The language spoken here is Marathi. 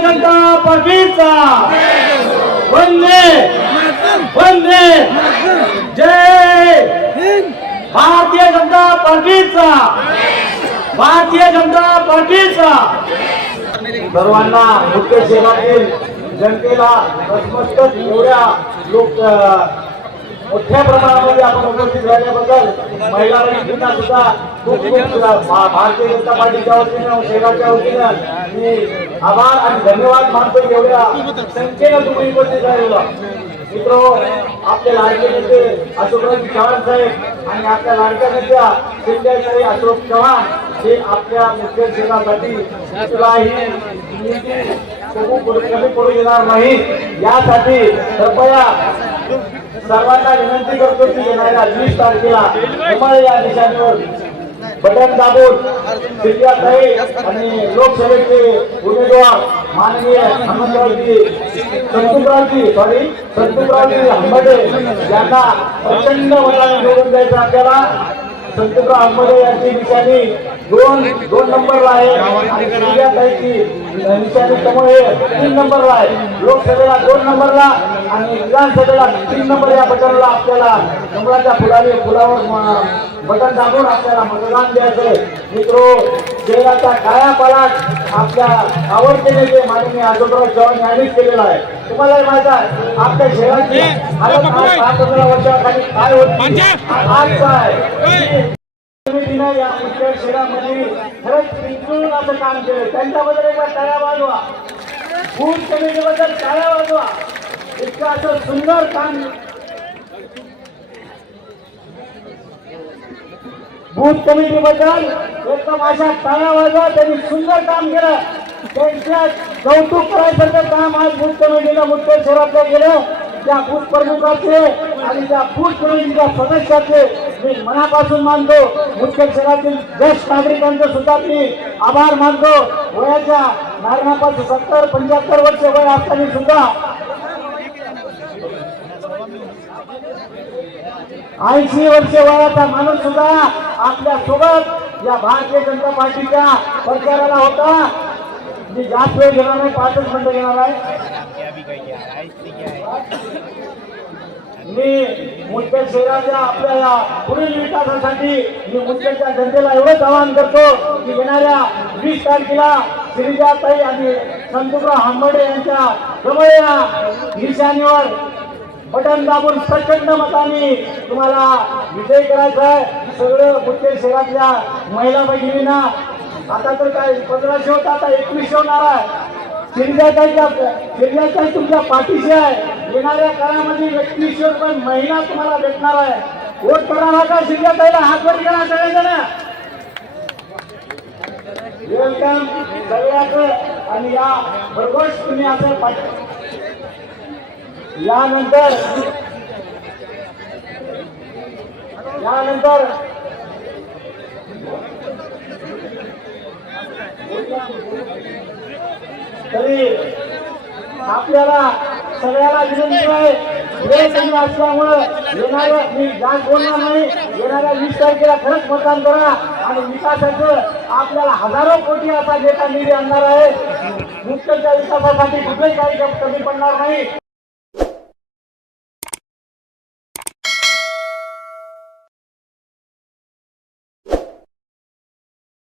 जनता पार्टीचा. वंदे. वंदे. जय. भारतीय जनता पार्टीचा. भारतीय जनता पार्टीचा. सर्वांना मुख्य सेवातील जनतेला अस्पष्ट एवढ्या लोक मोठ्या प्रमाणामध्ये आपण उपस्थित राहिल्याबद्दल महिला सुद्धा खूप खूप भारतीय जनता पार्टीच्या वतीनं शेगावच्या वतीनं मी आभार आणि धन्यवाद मानतो एवढ्या संख्येनं तुम्ही उपस्थित राहिलेला. मित्रो आपले लाडके नेते अशोकराव चव्हाण साहेब आणि आपल्या लाडक्या नेत्या जिल्ह्याचे अशोक चव्हाण हे आपल्या मुख्य सेवासाठी कमी पडू- येणार नाही. यासाठी कृपया सर्वांना विनंती करतो की येणाऱ्या वीस तारखेला तुम्हाला या दिशांवर बटन दाबून जिल्ह्यातही आणि लोकसभेचे उमेदवार माननीय हनुमंतरावजी संतुकरावजी सॉरी संतुकरावजी हंबडे यांना प्रचंड मताने निवडून द्यायचं आपल्याला. संतुकराव हंबडे यांची निशाणी दोन दोन नंबरला आहे आणि जिल्ह्याताईची निशाणी त्यामुळे तीन नंबरला आहे. लोकसभेला दोन नंबरला आणि विधानसभेला तीन नंबर या बटनला आपल्याला कमळाच्या फुलाने फुलावर बटन दाबून आपल्याला मतदान द्यायचंय. मित्रो शहराचा काया पालाट आपल्या आवडते नेते माननीय आजोबराव चव्हाण यांनीच केलेला आहे. तुम्हाला माहीत आहे आपल्या शहराची दहा पंधरा वर्षाखाली काय होती आज काय? या मुख्य शहरामध्ये खरंच पिंपळून असं काम केलं त्यांच्याबद्दल एकदा टाळ्या वाजवा. बूथ कमिटीबद्दल टाळ्या वाजवा. इतकं असं सुंदर काम. बूथ कमिटी बद्दल एकदम अशा टाळ्या वाजवा त्यांनी सुंदर काम केलं. त्यांच्या कौतुक करायचं काम आज बूथ कमिटीनं मुख्य शहरातलं गेलं त्या बूथ प्रमुखाचे आणि त्या बूथ कमिटीच्या सदस्याचे मी मनापासून मानतो मुख्य शहरातील ज्येष्ठ नागरिकांचे सुद्धा मी आभार मानतो. वयाच्या नारायणापासून सत्तर पंच्याहत्तर वर्ष वय असताना सुद्धा ऐंशी वर्ष वयाचा माणूस सुद्धा आपल्यासोबत या भारतीय जनता पार्टीच्या प्रचाराला होता. मी जास्त वेळ घेणार नाही पाचच मिनिटं घेणार आहे. मी मुंबई शहराच्या आपल्या पुढील विकासासाठी मी मुंबईच्या जनतेला एवढंच आवाहन करतो की येणाऱ्या वीस तारखेला श्रीजाताई आणि संतुकराव हांबडे यांच्या कमळ्या निशाणीवर बटन दाबून प्रचंड मताने तुम्हाला विजय करायचा आहे. सगळं मुख्य शहरातल्या महिला भगिनींना. आता तर काय पंधराशे होता आता एकवीसशे होणार आहे. शिर्जाच्या शिर्जाच्या तुमच्या पाठीशी आहे. येणाऱ्या काळामध्ये एकवीसशे रुपये महिना तुम्हाला भेटणार आहे. वोट करणार का शिर्जाताईला हात वर करा सगळेजण. वेलकम सगळ्याचं. आणि या भरघोष तुम्ही असं पाठ यानंतर यानंतर तरी आपल्याला सगळ्याला विनंती आहे वेळ कमी असल्यामुळं येणाऱ्या मी जाण बोलणार नाही येणाऱ्या वीस तारखेला खरंच मतदान करा आणि विकासाचं आपल्याला हजारो कोटी असा डेटा निधी आणणार आहे मुख्यच्या विकासासाठी कुठेही काही कमी पडणार नाही.